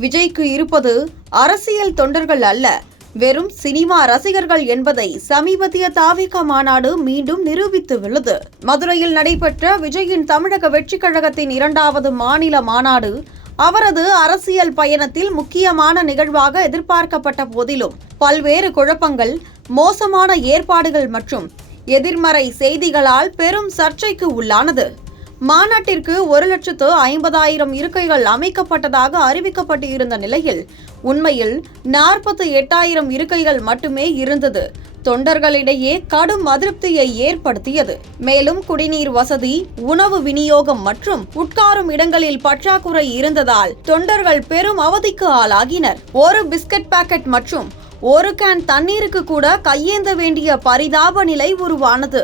விஜய்க்கு இருப்பது அரசியல் தொண்டர்கள் அல்ல. வெறும் சினிமா ரசிகர்கள் என்பதை சமீபத்திய தாவிக மாநாடு மீண்டும் நிரூபித்துள்ளது மதுரையில் நடைபெற்ற விஜயின் தமிழக வெற்றிக் கழகத்தின் இரண்டாவது மாநில மாநாடு அவரது அரசியல் பயணத்தில் முக்கியமான நிகழ்வாக எதிர்பார்க்கப்பட்ட போதிலும் பல்வேறு குழப்பங்கள் மோசமான ஏற்பாடுகள் மற்றும் எதிர்மறை செய்திகளால் பெரும் சர்ச்சைக்கு உள்ளானது. மாநாட்டிற்கு ஒரு லட்சத்து ஐம்பதாயிரம் இருக்கைகள் அமைக்கப்பட்டதாக அறிவிக்கப்பட்டு இருந்த நிலையில் உண்மையில் நாற்பத்தி எட்டாயிரம் இருக்கைகள் மட்டுமே இருந்தது. தொண்டர்களிடையே கடும் அதிருப்தியை ஏற்படுத்தியது. மேலும் குடிநீர் வசதி உணவு விநியோகம் மற்றும் உட்காரும் இடங்களில் பற்றாக்குறை இருந்ததால் தொண்டர்கள் பெரும் அவதிக்கு ஆளாகினர். ஒரு பிஸ்கட் பாக்கெட் மற்றும் ஒரு கேன் தண்ணீருக்கு கூட கையேந்த வேண்டிய பரிதாப நிலை உருவானது.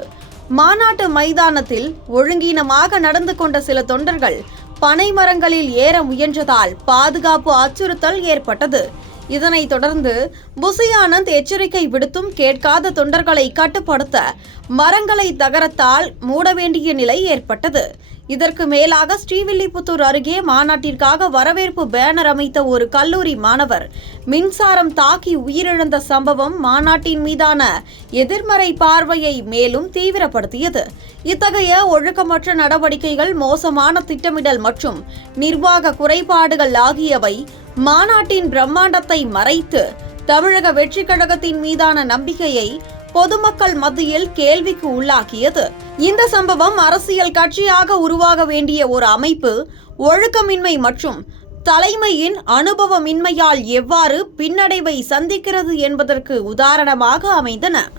மாநாட்டு மைதானத்தில் ஒழுங்கீனமாக நடந்து கொண்ட சில தொண்டர்கள் பனை மரங்களில் ஏற முயன்றதால் பாதுகாப்பு அச்சுறுத்தல் ஏற்பட்டது. இதனைத் தொடர்ந்து புசி ஆனந்த் எச்சரிக்கை விடுத்தும் கேட்காத தொண்டர்களை கட்டுப்படுத்த மரங்களை தகரத்தால் மூட வேண்டிய நிலை ஏற்பட்டது. இதற்கு மேலாக ஸ்ரீவில்லிபுத்தூர் அருகே மாநாட்டிற்காக வரவேற்பு பேனர் அமைத்த ஒரு கல்லூரி மாணவர் மின்சாரம் தாக்கி உயிரிழந்த சம்பவம் மாநாட்டின் மீதான எதிர்மறை பார்வையை மேலும் தீவிரப்படுத்தியது. இத்தகைய ஒழுக்கமற்ற நடவடிக்கைகள் மோசமான திட்டமிடல் மற்றும் நிர்வாக குறைபாடுகள் ஆகியவை மாநாட்டின் பிரம்மாண்டத்தை மறைத்து தமிழக வெற்றி கழகத்தின் மீதான நம்பிக்கையை பொதுமக்கள் மத்தியில் கேள்விக்கு உள்ளாக்கியது. இந்த சம்பவம் அரசியல் கட்சியாக உருவாக வேண்டிய ஒரு அமைப்பு ஒழுக்கமின்மை மற்றும் தலைமையின் அனுபவமின்மையால் எவ்வாறு பின்னடைவை சந்திக்கிறது என்பதற்கு உதாரணமாக அமைந்தன.